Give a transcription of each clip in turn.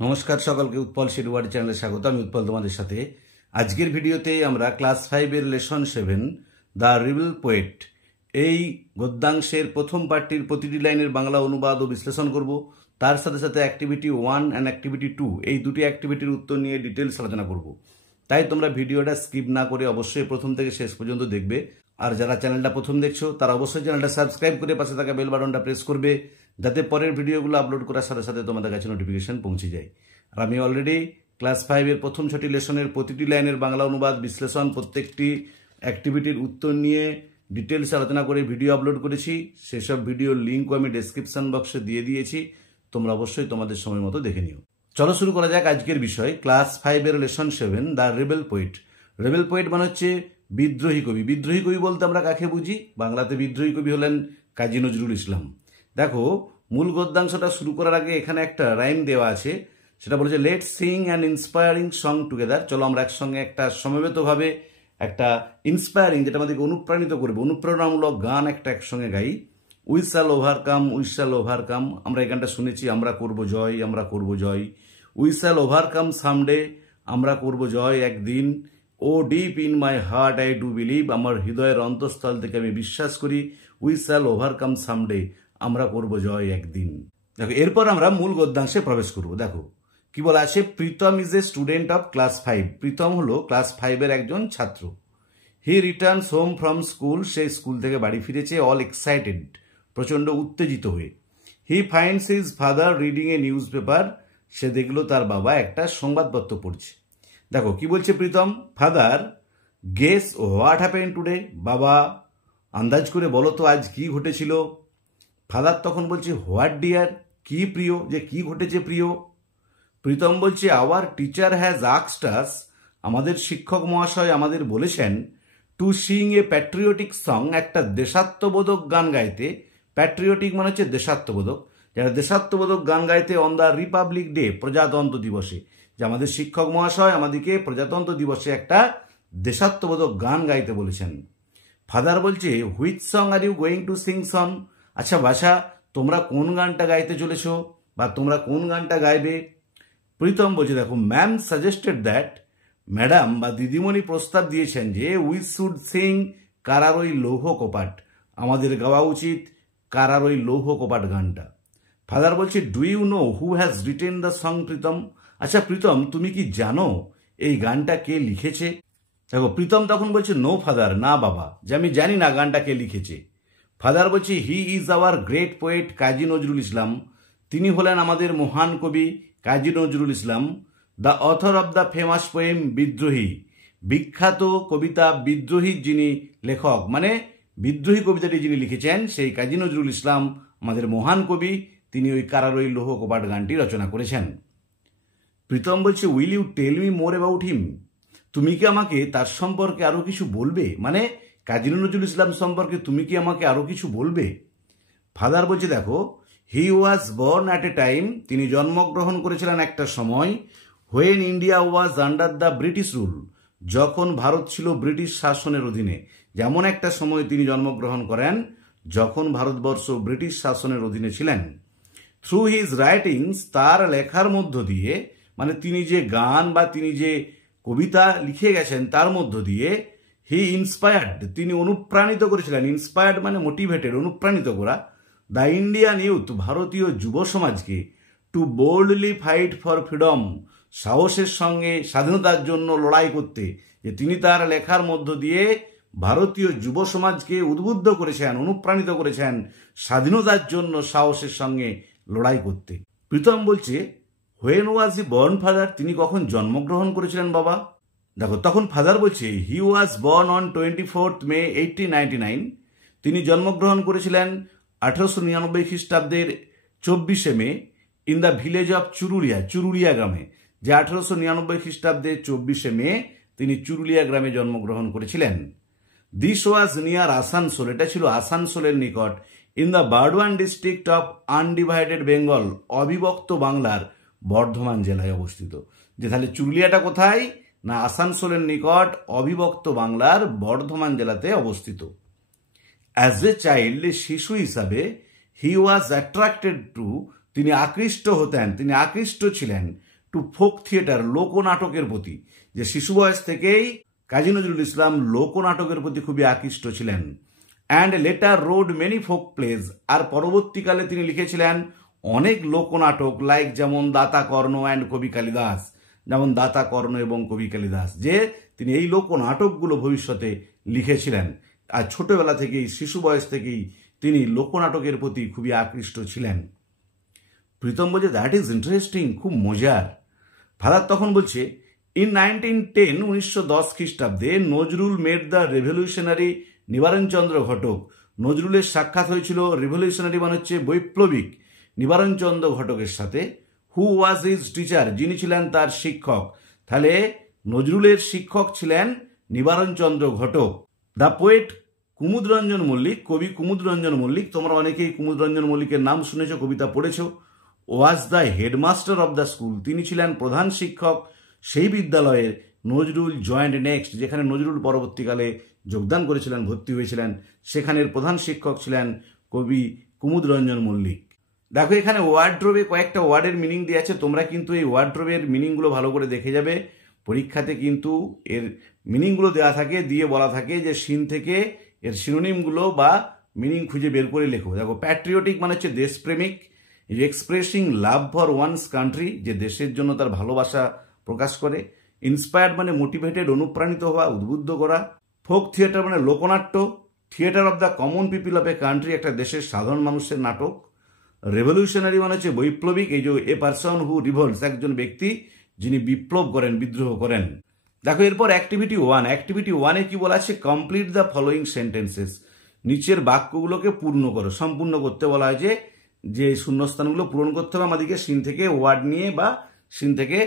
নমস্কার সকলকে উৎপল শিরওয়ার্ড চ্যানেলে স্বাগত। আমি উৎপল তোমাদের সাথে। আজকের ভিডিওতে আমরা ক্লাস 5 এর লেসন 7 দ্য রিবেল পোয়েট এই গদ্যাংশের প্রথম পাঠটির প্রতিটি লাইনের বাংলা অনুবাদ ও বিশ্লেষণ করব। তার সাথে সাথে অ্যাক্টিভিটি 1 অ্যান্ড অ্যাক্টিভিটি 2 এই দুটি অ্যাক্টিভিটির উত্তর নিয়ে ডিটেলস আলোচনা করব। তাই তোমরা ভিডিওটা স্কিপ না করে অবশ্যই প্রথম থেকে শেষ পর্যন্ত দেখবে। আর যারা চ্যানেলটা প্রথম দেখছো তারা অবশ্যই চ্যানেলটা সাবস্ক্রাইব করে পাশে থাকা বেল বাটনটা প্রেস করবে, যাতে পরের ভিডিওগুলো আপলোড করার সাথে সাথে তোমাদের কাছে নোটিফিকেশন পৌঁছে যায়। আর আমি অলরেডি ক্লাস 5 এর প্রথম 6টি লেসনের প্রতিটি লাইনের বাংলা অনুবাদ বিশ্লেষণ প্রত্যেকটি অ্যাক্টিভিটির উত্তর নিয়ে ডিটেলস আলোচনা করে ভিডিও আপলোড করেছি। সেসব ভিডিওর লিঙ্কও আমি ডেসক্রিপশন বক্সে দিয়ে দিয়েছি, তোমরা অবশ্যই তোমাদের সময় মতো দেখে নিও। চলো শুরু করা যাক আজকের বিষয়। ক্লাস 5 এর lesson 7 the rebel poet. Rebel poet মানে হচ্ছে বিদ্রোহী কবি। বিদ্রোহী কবি বলতে আমরা কাকে বুঝি? বাংলাতে বিদ্রোহী কবি হলেন কাজী নজরুল ইসলাম। দেখো, মূল গদ্যাংশটা শুরু করার আগে এখানে একটা রাইম দেওয়া আছে, সেটা বলেছে let's Singh an inspiring song together. চলো আমরা একসঙ্গে একটা সমবেতভাবে একটা ইন্সপায়ারিং, যেটা আমাদেরকে অনুপ্রাণিত করবে, অনুপ্রেরণামূলক গান একটা একসঙ্গে গাই। We shall overcome, we shall overcome. আমরা এই গানটা শুনেছি, আমরা করব জয়, আমরা করব জয়। উই শ্যাল ওভারকাম সামডে, আমরা করব জয় একদিন। Oh deep in my heart I do believe, আমার হৃদয়ের অন্তঃস্থল থেকে আমি বিশ্বাস করি। উই শ্যাল ওভারকাম সামডে, আমরা করব জয় একদিন। দেখো, এরপর আমরা মূল গদ্যাংশে প্রবেশ করব। দেখো কি বলা আছে, Pritam is a student of class 5। Pritam হলো ক্লাস 5 এর একজন ছাত্র। He returns home from school, সে স্কুল থেকে বাড়ি ফিরেছে। অল এক্সাইটেড, প্রচন্ড উত্তেজিত হয়ে। He finds his father reading a newspaper, সে দেখলো তার বাবা একটা সংবাদপত্র পড়ছে। দেখো কি বলছে Pritam, father guess what happen today, বাবা আন্দাজ করে বলো তো আজ কি ঘটেছিল। ফাদার তখন বলছে হোয়াট ডিয়ার, কি প্রিয়, যে কি ঘটেছে প্রিয়। প্রীতম বলছে আওয়ার টিচার হ্যাজ আস্কড আস, আমাদের শিক্ষক মহাশয় আমাদের বলেছেন, টু সিং এ প্যাট্রিয়টিক সং, একটা দেশাত্মবোধক গান গাইতে। প্যাট্রিয়টিক মানে হচ্ছে দেশাত্মবোধক, যারা দেশাত্মবোধক গান গাইতে অন দ্য রিপাবলিক ডে, প্রজাতন্ত্র দিবসে। যে আমাদের শিক্ষক মহাশয় আমাদেরকে প্রজাতন্ত্র দিবসে একটা দেশাত্মবোধক গান গাইতে বলেছেন। ফাদার বলছে which song are you going to sing son, আচ্ছা বাসা তোমরা কোন গানটা গাইতে চলেছ বা তোমরা কোন গানটা গাইবে। প্রীতম বলছে দেখো, ম্যাম সাজেস্টেড দ্যাট, ম্যাডাম বা দিদিমণি প্রস্তাব দিয়েছেন যে উই শুড সিং কারার ওই লৌহ কপাট, আমাদের গাওয়া উচিত কারার ওই লৌহ কপাট গানটা। ফাদার বলছে do you know who has written the song Pritam, আচ্ছা প্রীতম তুমি কি জানো এই গানটা কে লিখেছে। দেখো প্রীতম তখন বলছে নো ফাদার, না বাবা, যে আমি জানি না গানটা কে লিখেছে। ফাদার বলছে he is our great poet Kazi Nazrul Islam, তিনি হলেন আমাদের মহান কবি Kazi Nazrul Islam. The author of the famous poem Bidrohi, বিখ্যাত কবিতা বিদ্রোহীর যিনি লেখক, মানে বিদ্রোহী কবিতাটি যিনি লিখেছেন সেই কাজী নজরুল ইসলাম আমাদের মহান কবি, তিনি ওই কারার ওই লৌহ কপাট গানটি রচনা করেছেন। প্রীতম বলছে will you tell me more about him, তুমি কি আমাকে তার সম্পর্কে আরো কিছু বলবে, মানে কাজী নজরুল ইসলাম সম্পর্কে তুমি কি আমাকে আরো কিছু বলবে। ফাদার বলছে দেখো, he was born at a time, তিনি জন্মগ্রহণ করেছিলেন একটা সময়, when India was under the British rule, যখন ভারত ছিল ব্রিটিশ শাসনের অধীনে। যেমন একটা সময় তিনি জন্মগ্রহণ করেন যখন ভারতবর্ষ ব্রিটিশ শাসনের অধীনে ছিলেন। থ্রু হিজ রাইটিংস, তার লেখার মধ্য দিয়ে, মানে তিনি যে গান বা তিনি যে কবিতা লিখে গেছেন তার মধ্য দিয়ে, হি ইন্সপায়ার্ড, তিনি অনুপ্রাণিত করেছিলেন। ইন্সপায়ার্ড মানে মোটিভেটেড, অনুপ্রাণিত করা। দ্য ইন্ডিয়ান ইউথ, ভারতীয় যুব সমাজকে, to boldly fight for freedom, সাহসের সঙ্গে স্বাধীনতার জন্য লড়াই করতে। যে তিনি তার লেখার মধ্য দিয়ে ভারতীয় যুব সমাজকে উদ্বুদ্ধ করেছেন, অনুপ্রাণিত করেছেন স্বাধীনতার জন্য সাহসের সঙ্গে লড়াই করতে। প্রীতম বলছে when was he born father, তিনি কখন জন্মগ্রহণ করেছিলেন বাবা। দেখো তখন ফাদার বলছে হি ওয়াজ বর্ন অন 24 মে 1899, তিনি জন্মগ্রহণ করেছিলেন 1899 খ্রিস্টাব্দের 24শে মে, in the village of Churulia, Churulia গ্রামে। যে 1899 খ্রিস্টাব্দের 24শে মে তিনি চুরুলিয়া গ্রামে জন্মগ্রহণ করেছিলেন। দিস ওয়াজ নিয়ার আসানসোল, এটা ছিল আসানসোলের নিকট। In the Burdwan district of undivided Bengal, অবিভক্ত বাংলার বর্ধমান জেলায় অবস্থিত। যে তাহলে চুরুলিয়াটা কোথায় না আসানসোলের নিকট অবিভক্ত বাংলার বর্ধমান জেলাতে অবস্থিত। অ্যাজ এ চাইল্ড, শিশু হিসাবে, হি ওয়াজ অ্যাট্রাক্টেড টু, তিনি আকৃষ্ট হতেন, তিনি আকৃষ্ট ছিলেন টু ফোক থিয়েটার, লোকনাটকের প্রতি, যে শিশু বয়স থেকেই কাজী নজরুল ইসলাম লোকনাটকের প্রতি খুবই আকৃষ্ট ছিলেন। And later wrote many folk plays, আর পরবর্তীকালে তিনি লিখেছিলেন অনেক লোকনাটক, লাইক যেমন দাতা কর্ণ অ্যান্ড কবি কালিদাস, যেমন দাতা কর্ণ এবং কবি কালিদাস, যে তিনি এই লোকনাটকগুলো ভবিষ্যতে লিখেছিলেন। আর ছোটবেলা থেকেই, শিশু বয়স থেকেই তিনি লোকনাটকের প্রতি খুবই আকৃষ্ট ছিলেন। প্রীতম বলছে দ্যাট ইজ ইন্টারেস্টিং, খুব মজার। ফাদার তখন বলছে ইন 1910, 1910 খ্রিস্টাব্দে Nazrul met the revolutionary Nibaranchandra Ghatak. নজরুলের সাক্ষাৎ হয়েছিল রেভলিউশনারি মানে হচ্ছে বৈপ্লবিক নিবারণচন্দ্র ঘটকের সাথে। হু ওয়াজ হিজ টিচার, যিনি ছিলেন তার শিক্ষক। তাহলে নজরুলের শিক্ষক ছিলেন নিবারণচন্দ্র ঘটক। দ্য পোয়েট কুমুদরঞ্জন মল্লিক, কবি কুমুদরঞ্জন মল্লিক, তোমরা অনেকেই কুমুদরঞ্জন মল্লিকের নাম শুনেছ, কবিতা পড়েছ। ওয়াজ the headmaster of the school, তিনি ছিলেন প্রধান শিক্ষক সেই বিদ্যালয়ের। নজরুল জয়েন্ট নেক্সট, যেখানে নজরুল পরবর্তীকালে যোগদান করেছিলেন, ভর্তি হয়েছিলেন, সেখানের প্রধান শিক্ষক ছিলেন কবি কুমুদরঞ্জন মল্লিক। দেখো এখানে ওয়ার্ড্রোবে কয়েকটা ওয়ার্ডের মিনিং দিয়ে আছে, তোমরা কিন্তু এই ওয়ার্ড্রোবের মিনিংগুলো ভালো করে দেখে যাবে। পরীক্ষাতে কিন্তু এর মিনিংগুলো দেওয়া থাকে, দিয়ে বলা থাকে যে সিন থেকে এর সিনোনিমগুলো বা মিনিং খুঁজে বের করে লেখো। দেখো প্যাট্রিয়টিক মানে হচ্ছে দেশপ্রেমিক, expressing love for one's country, যে দেশের জন্য তার ভালোবাসা প্রকাশ করে। ইন্সপায়ার্ড মানে মোটিভেটেড, অনুপ্রাণিত হওয়া, উদ্বুদ্ধ করা। ফোক থিয়েটার মানে লোকনাট্য, theatre of the common people of a country, একটা দেশের সাধারণ মানুষের নাটক। রেভলিউশনারি মানে হচ্ছে বৈপ্লবিক, এই যে এ পারসন হু রিভলস, একজন ব্যক্তি যিনি বিপ্লব করেন, বিদ্রোহ করেন। দেখো এরপর অ্যাক্টিভিটি 1, অ্যাক্টিভিটি 1-এ কি বলা আছে, কমপ্লিট দ্য ফলোয়িং সেন্টেন্সেস, নিচের বাক্যগুলোকে পূর্ণ করো, সম্পূর্ণ করতে বলা হয়েছে। যে শূন্যস্থানগুলো পূরণ করতে হবে আমাদেরকে সিন থেকে ওয়ার্ড নিয়ে বা সিন থেকে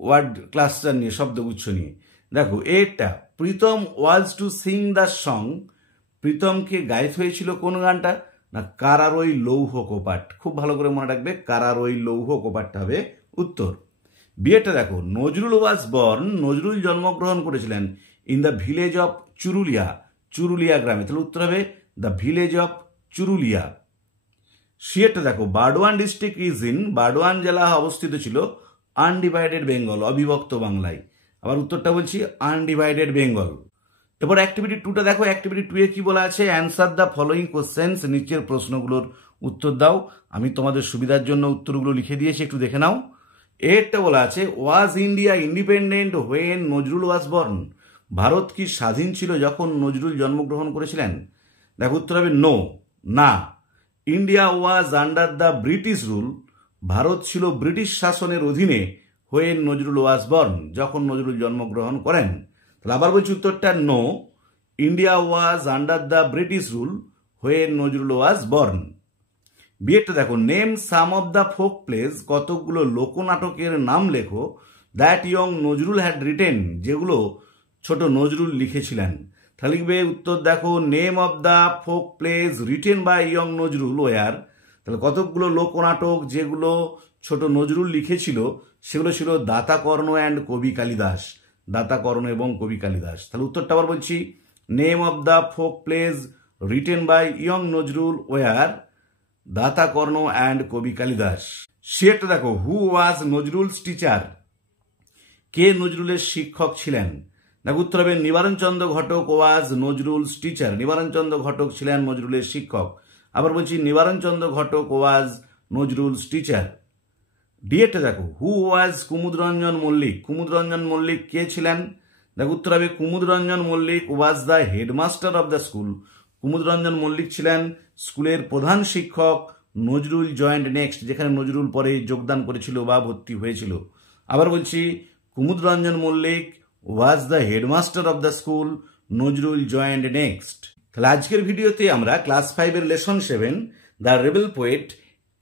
ওয়ার্ড ক্লাস্টার নিয়ে, শব্দগুচ্ছ নিয়ে। দেখো এটা, প্রীতম ওয়াজ টু সিং দ্য সং, প্রীতমকে গাইতে হয়েছিল কোন গানটা না, কারারই লৌহ কপাট। খুব ভালো করে মনে রাখবে, কারারই লৌহ কপাটটা হবে উত্তর। বিয়েটা দেখো, নজরুল ওয়াজ বর্ন, নজরুল জন্মগ্রহণ করেছিলেন in the village of Churulia, Churulia গ্রামে, তাহলে উত্তর হবে দ্য ভিলেজ অফ চুরুলিয়া। সিয়েটটা দেখো, Burdwan district is in, Burdwan জেলা অবস্থিত ছিল আনডিভাইডেড বেঙ্গল, অবিভক্ত বাংলায়। আবার উত্তরটা বলছি আনডিভাইডেড বেঙ্গল। এবার অ্যাক্টিভিটি 2টা দেখো, অ্যাক্টিভিটি 2-এ কি বলা আছে, অ্যান্সার দ্য ফলোয়িং কোশ্চেন্স, নিচের প্রশ্নগুলোর উত্তর দাও। আমি তোমাদের সুবিধার জন্য উত্তরগুলো লিখে দিয়েছি, একটু দেখে নাও। এরটা বলা আছে ওয়াজ India independent when Nazrul was born, Bharat কি স্বাধীন ছিল যখন নজরুল জন্মগ্রহণ করেছিলেন? দেখো উত্তর হবে নো, না। India was under the British rule, Bharat ছিল ব্রিটিশ শাসনের অধীনে হোয়েন নজরুল ওয়াজ বর্ন, যখন নজরুল জন্মগ্রহণ করেন। তাহলে আবার বলছি উত্তরটা no, India was under the British rule when Nazrul was born. বিয়েটা দেখো, name some of the folk place, কতকগুলো লোকনাটকের নাম লেখো that young Nazrul had written, যেগুলো ছোট নজরুল লিখেছিলেন। তাহলে লিখবে উত্তর দেখো, name of the folk place written by young Nazrul were, তাহলে কতকগুলো লোকনাটক যেগুলো ছোট নজরুল লিখেছিল সেগুলো ছিল দাতা কর্ণ অ্যান্ড কবি কালিদাস, দাতা কর্ণ এবং কবি কালিদাস। তাহলে উত্তরটা আবার বলছি, name of the folk place written by young Nazrul were Data Karna and Kabi Kalidas. সেটা দেখো, হু ওয়াজ নজরুলস টিচার, কে নজরুলের শিক্ষক ছিলেন? দেখো উত্তর হবে নিবারণচন্দ্র ঘটক ওয়াজ নজরুলস টিচার, নিবারণচন্দ্র ঘটক ছিলেন নজরুলের শিক্ষক। আবার বলছি নিবারণচন্দ্র ঘটক ওয়াজ নজরুলস টিচার। ডিএটা দেখো, হু ওয়াজ কুমুদরঞ্জন মল্লিক, কুমুদরঞ্জন মল্লিক কে ছিলেন? দেখো উত্তর হবে Kumudranjan Mallick was the headmaster of the school, Kumudranjan Mallick ছিলেন স্কুলের প্রধান শিক্ষক। নজরুল জয়েন্ট নেক্সট, যেখানে নজরুল পরে যোগদান করেছিল বা ভর্তি হয়েছিল। আবার বলছি Kumudranjan Mallick was the headmaster of the school, Nazrul joined next. তাহলে আজকের ভিডিওতে আমরা ক্লাস 5-এর লেসন 7 দ্য রেবেল পোয়েট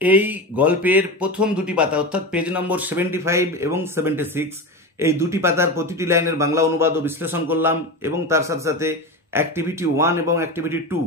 এই গল্পের প্রথম দুটি পাতা অর্থাৎ পেজ নম্বর 75 এবং 76 এই দুটি পাতার প্রতিটি লাইনের বাংলা অনুবাদ ও বিশ্লেষণ করলাম এবং তার সাথে সাথে অ্যাক্টিভিটি 1 এবং অ্যাক্টিভিটি 2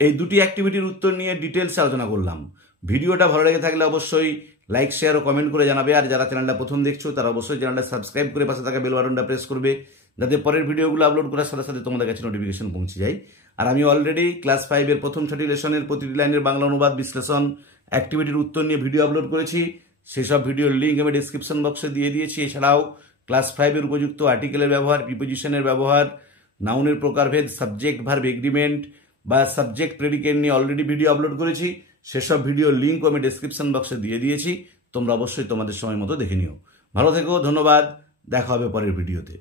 এই দুটি অ্যাক্টিভিটির উত্তর নিয়ে ডিটেলস আলোচনা করলাম। ভিডিওটা ভালো লেগে থাকলে অবশ্যই লাইক শেয়ার ও কমেন্ট করে জানাবে, আর যারা চ্যানেলটা প্রথম দেখছো তারা অবশ্যই চ্যানেলটা সাবস্ক্রাইব করে পাশে থাকা বেল বাটনটা প্রেস করবে, যাতে পরের ভিডিওগুলো আপলোড করার সাথে সাথে তোমাদের কাছে নোটিফিকেশন পৌঁছে যায়। আর আমি অলরেডি ক্লাস 5-এর প্রথম 6টি লেসনের প্রতিটি লাইনের বাংলা অনুবাদ বিশ্লেষণ অ্যাক্টিভিটির উত্তর নিয়ে ভিডিও আপলোড করেছি, সেসব ভিডিওর লিঙ্ক আমি ডিসক্রিপশন বক্সে দিয়ে দিয়েছি। এছাড়াও ক্লাস 5-এর উপযুক্ত আর্টিকেলের ব্যবহার, প্রিপোজিশনের ব্যবহার, নাউনের প্রকারভেদ, সাবজেক্ট ভার্ব এগ্রিমেন্ট বা সাবজেক্ট প্রেডিকেট নিয়ে অলরেডি ভিডিও আপলোড করেছি। সেসব ভিডিওর লিঙ্ক আমি ডিসক্রিপশন বক্সে দিয়ে দিয়েছি। তোমরা অবশ্যই তোমাদের সময় মতো দেখে নিও। ভালো থেকো, ধন্যবাদ, দেখা হবে পরের ভিডিওতে।